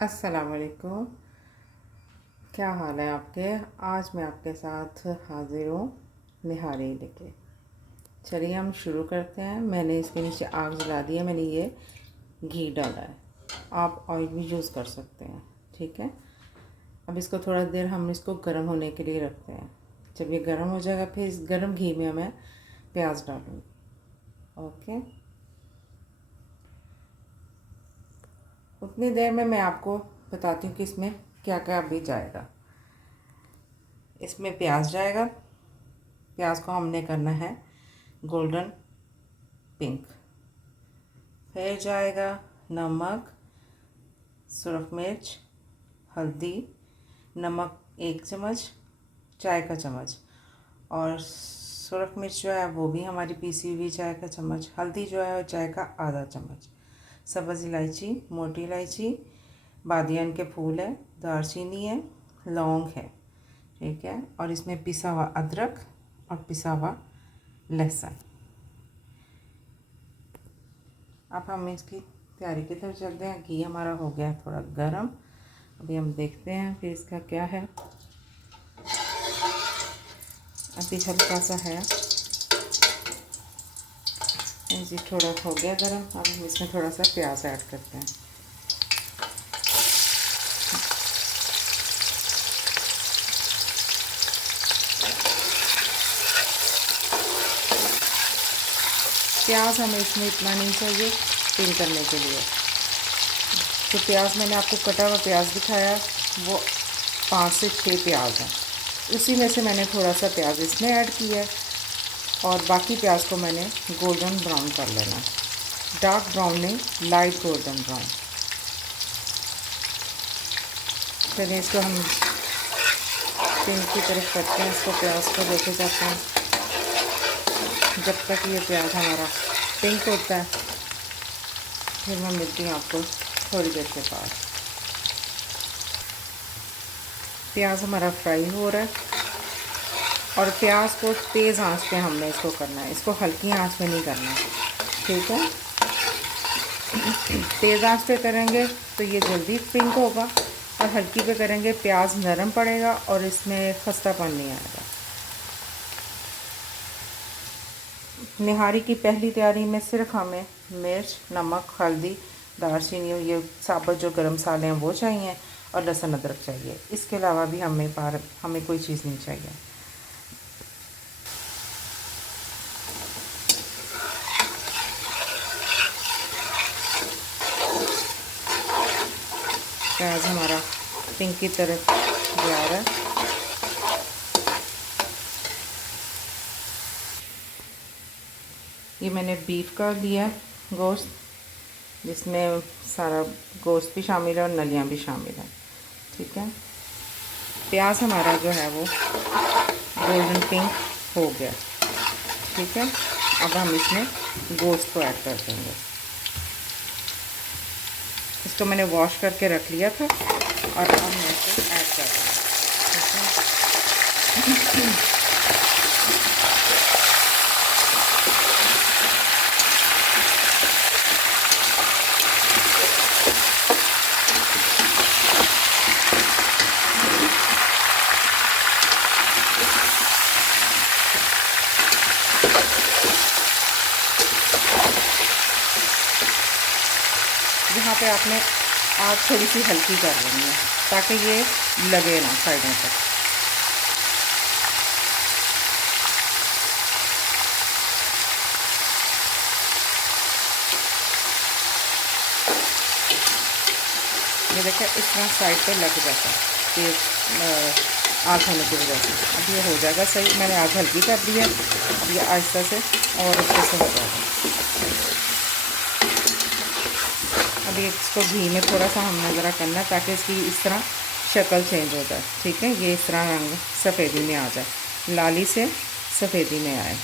अस्सलाम वालेकुम। क्या हाल है आपके? आज मैं आपके साथ हाज़िर हूँ निहारी लेके। चलिए हम शुरू करते हैं। मैंने इसके नीचे आग जला दी है। मैंने ये घी डाला है, आप ऑयल भी यूज़ कर सकते हैं। ठीक है, अब इसको थोड़ा देर हम इसको गर्म होने के लिए रखते हैं। जब ये गर्म हो जाएगा फिर इस गर्म घी में मैं प्याज डालूँगी। ओके, उतनी देर में मैं आपको बताती हूँ कि इसमें क्या क्या अभी जाएगा। इसमें प्याज जाएगा। प्याज को हमने करना है गोल्डन पिंक। फिर जाएगा नमक, सुरख मिर्च, हल्दी। नमक 1 चम्मच, चाय का चम्मच, और सुरख मिर्च जो है वो भी हमारी पीसी हुई चाय का चम्मच। हल्दी जो है वो चाय का आधा चम्मच। सब्ज़ इलायची, मोटी इलायची, बादियान के फूल है, दालचीनी है, लौंग है। ठीक है, और इसमें पिसा हुआ अदरक और पिसा हुआ लहसुन। अब हम इसकी तैयारी की तरफ चलते हैं। घी हमारा हो गया थोड़ा गरम। अभी हम देखते हैं फिर इसका क्या है। अभी हल्का सा है जी, थोड़ा हो गया गरम। अब हम इसमें थोड़ा सा प्याज ऐड करते हैं। प्याज हमें इसमें इतना नहीं चाहिए फिल करने के लिए। तो प्याज मैंने आपको कटा हुआ प्याज दिखाया, वो 5 से 6 प्याज हैं। उसी में से मैंने थोड़ा सा प्याज इसमें ऐड किया है और बाकी प्याज को मैंने गोल्डन ब्राउन कर लेना। डार्क ब्राउन नहीं, लाइट गोल्डन ब्राउन। चलिए इसको हम पिंक की तरफ करते हैं। इसको प्याज को देखे जाते हैं जब तक ये प्याज हमारा पिंक होता है। फिर मैं मिलती हूँ आपको थोड़ी देर के बाद। प्याज हमारा फ्राई हो रहा है और प्याज को तेज़ आंच पे हमने इसको करना है, इसको हल्की आंच पे नहीं करना। ठीक है, तेज़ आंच पे करेंगे तो ये जल्दी पिंक होगा और हल्की पे करेंगे प्याज नरम पड़ेगा और इसमें खस्तापन नहीं आएगा। निहारी की पहली तैयारी में सिर्फ हमें मिर्च, नमक, हल्दी, दालचीनी, ये साबुत जो गरम मसाले हैं वो चाहिए और लहसुन अदरक चाहिए। इसके अलावा भी हमें कोई चीज़ नहीं चाहिए। प्याज हमारा पिंक की तरफ जा रहा है। ये मैंने बीफ का लिया गोश्त, जिसमें सारा गोश्त भी शामिल है और नलियाँ भी शामिल हैं। ठीक है, प्याज हमारा जो है वो गोल्डन पिंक हो गया। ठीक है, अब हम इसमें गोश्त को ऐड कर देंगे। इसको मैंने वॉश करके रख लिया था और अब मैं इसको ऐड कर दूँगी। ठीक है, यहाँ पे आपने आग थोड़ी सी हल्की कर लेनी है ताकि ये लगे ना साइडों तक। ये देखिए इस तरह साइड पे लग जाता है तेज आग होने की वजह से। अब ये हो जाएगा सही। मैंने आग हल्की कर दी है। अब ये आहिस्ता से और अच्छे से हो जाएगा। अभी इसको घी में थोड़ा सा हमने ज़रा करना है ताकि इसकी इस तरह शक्ल चेंज हो जाए। ठीक है, ये इस तरह रंग सफ़ेदी में आ जाए, लाली से सफ़ेदी में आए।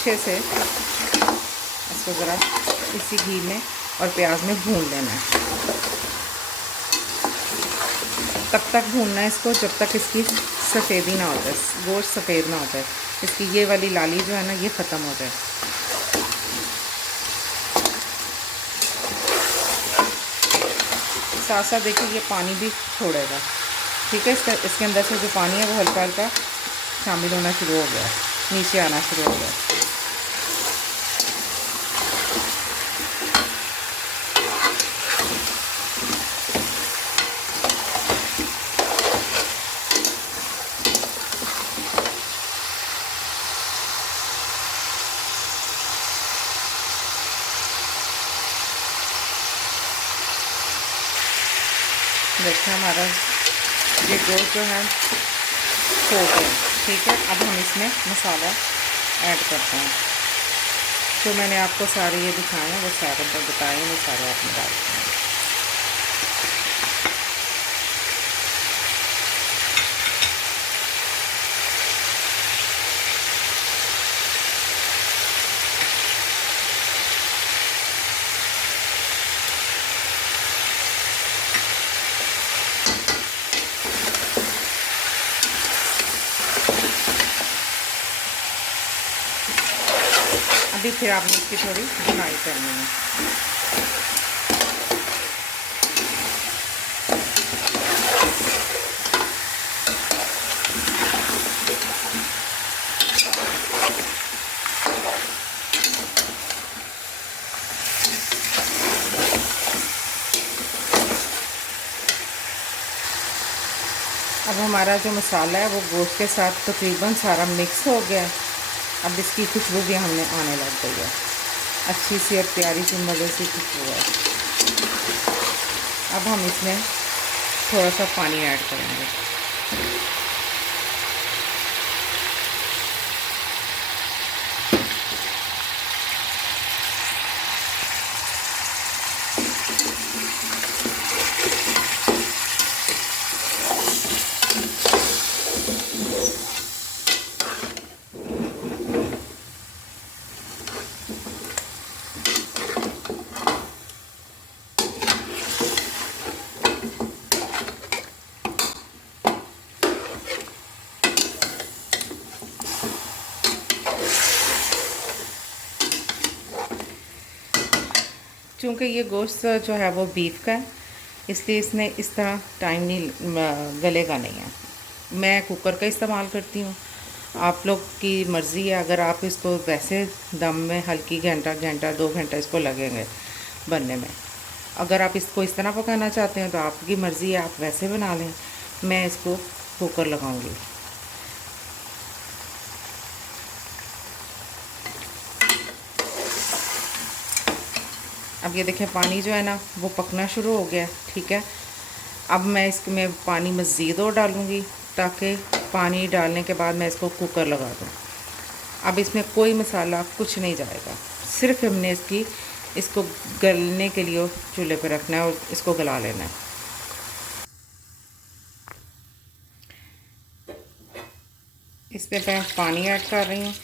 अच्छे से इसको ज़रा इसी घी में और प्याज में भून लेना है। तब तक भूनना है इसको जब तक इसकी सफ़ेदी ना हो जाए, गोश्त सफ़ेद ना हो जाए, इसकी ये वाली लाली जो है ना ये ख़त्म हो जाए। साथ साथ देखिए ये पानी भी छोड़ेगा, ठीक है। इसके अंदर से जो पानी है वो हल्का हल्का शामिल होना शुरू हो गया, नीचे आना शुरू हो गया। देखिए हमारा ये गोश्त जो है हो गया, ठीक है। अब हम इसमें मसाला ऐड करते हैं। जो मैंने आपको सारे ये दिखाए हैं वो सारे बताए हैं, वो सारे आपने डालते हैं। अभी फिर आपने इसकी थोड़ी भुनाई करनी है। अब हमारा जो मसाला है वो गोश्त के साथ तकरीबन सारा मिक्स हो गया है। अब इसकी खुशबू भी हमें आने लग गई है, अच्छी सी और प्यारी सी मज़े सी खुशबू है। अब हम इसमें थोड़ा सा पानी ऐड करेंगे। चूँकि ये गोश्त जो है वो बीफ का है, इसलिए इसने इस तरह टाइम नहीं गलेगा नहीं है। मैं कुकर का इस्तेमाल करती हूँ, आप लोग की मर्ज़ी है। अगर आप इसको वैसे दम में हल्की घंटा 2 घंटा इसको लगेंगे बनने में। अगर आप इसको इस तरह पकाना चाहते हैं तो आपकी मर्ज़ी है, आप वैसे बना लें। मैं इसको कुकर लगाऊंगी। अब ये देखें पानी जो है ना वो पकना शुरू हो गया, ठीक है। अब मैं इसमें पानी मज़ीद और डालूँगी ताकि पानी डालने के बाद मैं इसको कुकर लगा दूँ। अब इसमें कोई मसाला कुछ नहीं जाएगा, सिर्फ हमने इसको गलने के लिए चूल्हे पे रखना है और इसको गला लेना है। इस पे मैं पानी ऐड कर रही हूँ।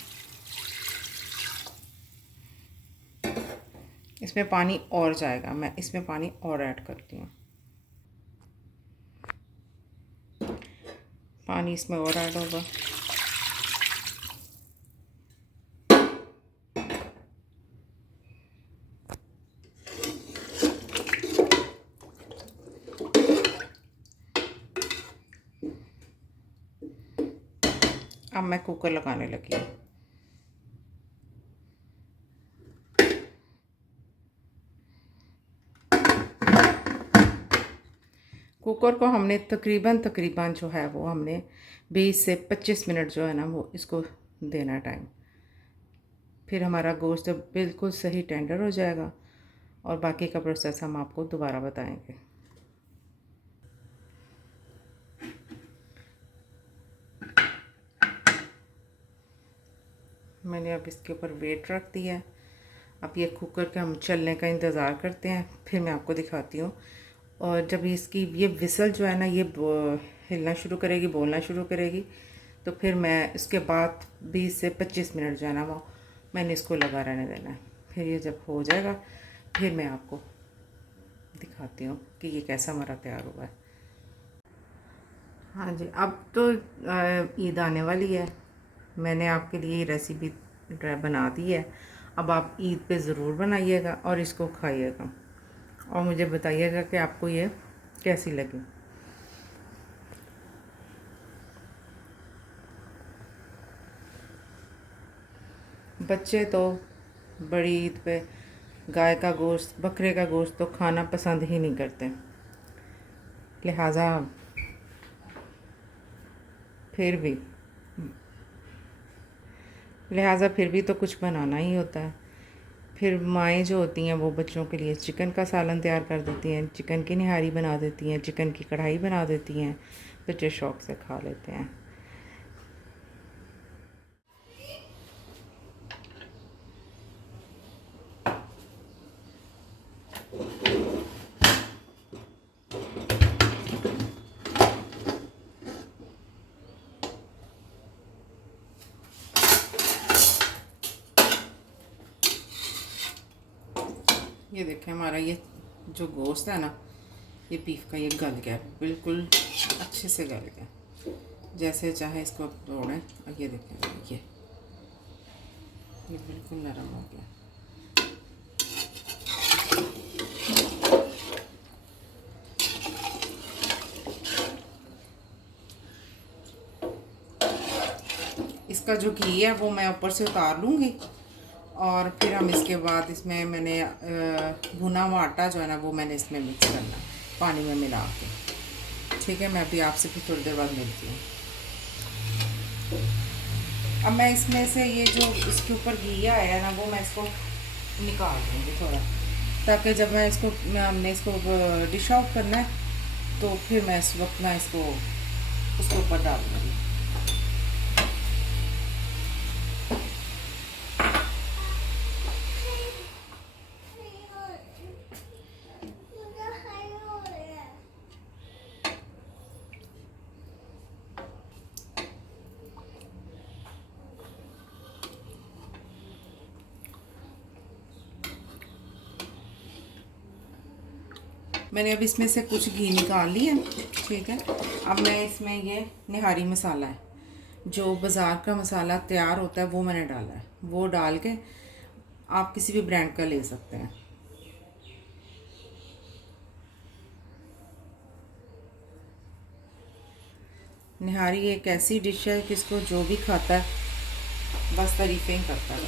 इसमें पानी और जाएगा, मैं इसमें पानी और ऐड करती हूँ। पानी इसमें और ऐड होगा। अब मैं कुकर लगाने लगी हूँ। कुकर को हमने तकरीबन जो है वो हमने 20 से 25 मिनट जो है ना वो इसको देना टाइम। फिर हमारा गोश्त बिल्कुल सही टेंडर हो जाएगा और बाकी का प्रोसेस हम आपको दोबारा बताएंगे। मैंने अब इसके ऊपर वेट रख दिया है। अब ये कुकर के हम चलने का इंतज़ार करते हैं, फिर मैं आपको दिखाती हूँ। और जब इसकी ये विसल जो है ना ये हिलना शुरू करेगी, बोलना शुरू करेगी, तो फिर मैं इसके बाद 20 से 25 मिनट जो है ना वो मैंने इसको लगा रहने देना है। फिर ये जब हो जाएगा फिर मैं आपको दिखाती हूँ कि ये कैसा हमारा तैयार हुआ है। हाँ जी, अब तो ईद आने वाली है। मैंने आपके लिए ये रेसिपी बना दी है। अब आप ईद पे ज़रूर बनाइएगा और इसको खाइएगा और मुझे बताइएगा कि आपको ये कैसी लगी। बच्चे तो बड़ी ईद पे गाय का गोश्त, बकरे का गोश्त तो खाना पसंद ही नहीं करते, लिहाजा फिर भी तो कुछ बनाना ही होता है। फिर माएँ जो होती हैं वो बच्चों के लिए चिकन का सालन तैयार कर देती हैं, चिकन की निहारी बना देती हैं, चिकन की कढ़ाई बना देती हैं, बच्चे शौक़ से खा लेते हैं। ये देखें, हमारा ये जो गोश्त है ना, ये बीफ का, ये गल गया, बिल्कुल अच्छे से गल गया। जैसे चाहे इसको तोड़ें और ये देखें, ये बिल्कुल नरम हो गया। इसका जो घी है वो मैं ऊपर से उतार लूँगी और फिर हम इसके बाद इसमें मैंने भुना हुआ आटा जो है ना वो मैंने इसमें मिक्स करना पानी में मिला के। ठीक है, मैं अभी आपसे फिर थोड़ी देर बाद मिलती हूँ। अब मैं इसमें से ये जो इसके ऊपर घी आया है ना वो मैं इसको निकाल दूँगी थोड़ा, ताकि जब मैं इसको हमने इसको डिश आउट करना है तो फिर मैं इस वक्त मैं इसको उसके ऊपर डाल दूँगी। मैंने अब इसमें से कुछ घी निकाल लिया, ठीक है। अब मैं इसमें ये निहारी मसाला है, जो बाज़ार का मसाला तैयार होता है वो मैंने डाला है। वो डाल के आप किसी भी ब्रांड का ले सकते हैं। निहारी एक ऐसी डिश है कि इसको जो भी खाता है बस तारीफ़ें ही करता है।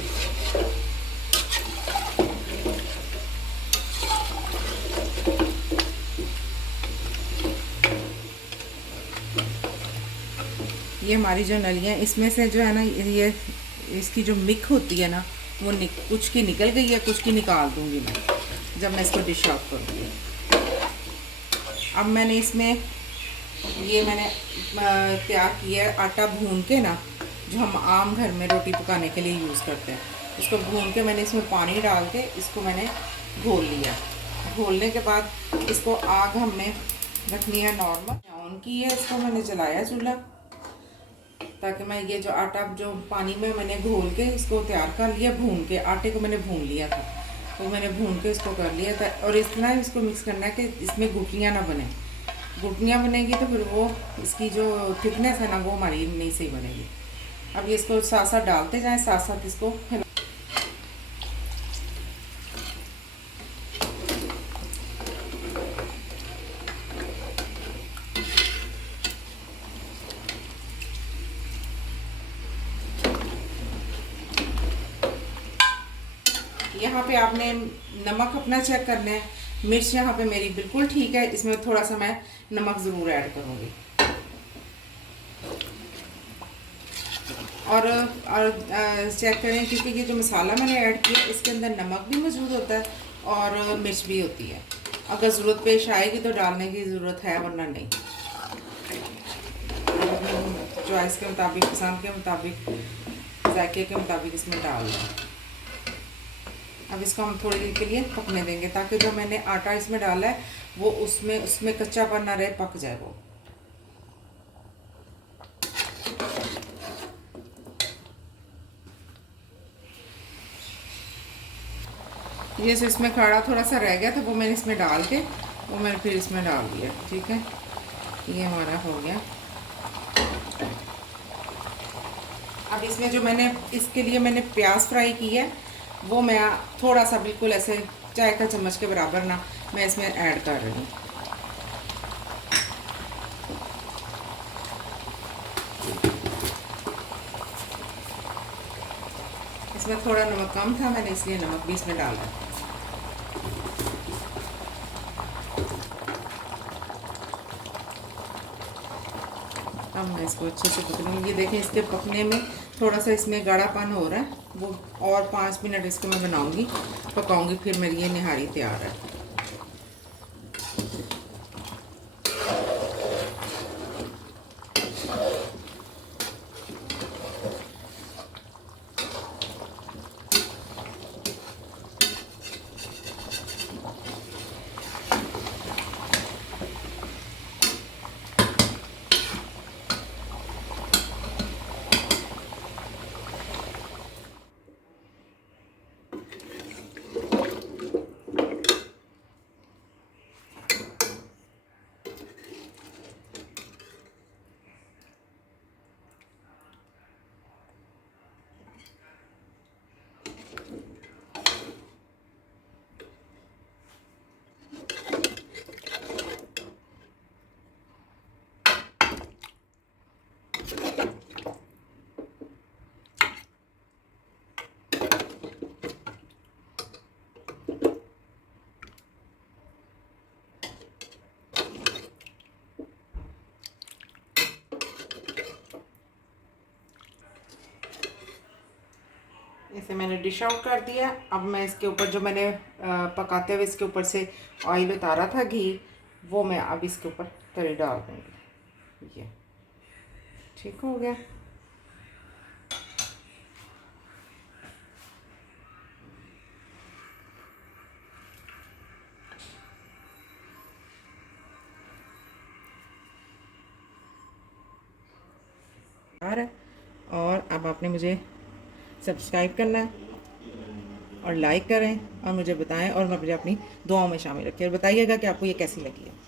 ये हमारी जो नलियाँ, इसमें से जो है ना ये इसकी जो मिक होती है ना वो कुछ की निकल गई है, कुछ की निकाल दूँगी मैं जब मैं इसको डिश आउट करूँगी। अब मैंने इसमें ये मैंने तैयार किया है आटा भून के ना, जो हम आम घर में रोटी पकाने के लिए यूज़ करते हैं। इसको भून के मैंने इसमें पानी डाल के इसको मैंने घोल लिया। घोलने के बाद इसको आग हमें रखनी है नॉर्मल ऑन की है। इसको मैंने जलाया चूल्हा, ताकि मैं ये जो आटा जो पानी में मैंने घोल के इसको तैयार कर लिया, भून के आटे को मैंने भून लिया था, तो मैंने भून के इसको कर लिया था। और इतना इसको मिक्स करना है कि इसमें गुठलियाँ ना बने। गुठलियाँ बनेगी तो फिर वो इसकी जो थिकनेस है ना वो हमारी नहीं सही बनेगी। अब ये इसको साथ साथ डालते जाएँ, साथ साथ इसको यहाँ पे आपने नमक अपना चेक करना है। मिर्च यहाँ पे मेरी बिल्कुल ठीक है, इसमें थोड़ा सा मैं नमक ज़रूर ऐड करूँगी। और चेक करें, क्योंकि ये जो मसाला मैंने ऐड किया इसके अंदर नमक भी मौजूद होता है और मिर्च भी होती है। अगर ज़रूरत पेश आएगी तो डालने की ज़रूरत है, वरना नहीं। चॉइस के मुताबिक, पसंद के मुताबिक, जायके के मुताबिक इसमें डाल दें। अब इसको हम थोड़ी देर के लिए पकने देंगे, ताकि जो मैंने आटा इसमें डाला है वो उसमें कच्चापन ना रहे, पक जाए वो। ये जो इसमें खड़ा थोड़ा सा रह गया था वो मैंने इसमें डाल के वो मैंने फिर इसमें डाल दिया। ठीक है, ये हमारा हो गया। अब इसमें जो मैंने इसके लिए मैंने प्याज फ्राई की है वो मैं थोड़ा सा बिल्कुल ऐसे चाय का चम्मच के बराबर ना मैं इसमें ऐड कर रही हूँ। इसमें थोड़ा नमक कम था, मैंने इसलिए नमक भी इसमें डाला। अब मैं इसको अच्छे से पकड़ूंगी। ये देखें इसके पकने में थोड़ा सा इसमें गाढ़ापन हो रहा है, वो और 5 मिनट इसको मैं बनाऊंगी, पकाऊंगी, फिर मेरी ये निहारी तैयार है। इसे मैंने डिश आउट कर दिया। अब मैं इसके ऊपर जो मैंने पकाते हुए इसके ऊपर से ऑयल उतारा था, घी, वो मैं अब इसके ऊपर तरी डाल दूँगी। ये ठीक हो गया। और अब आपने मुझे सब्सक्राइब करना है और लाइक करें और मुझे बताएं और मुझे अपनी दुआओं में शामिल रखें और बताइएगा कि आपको ये कैसी लगी है।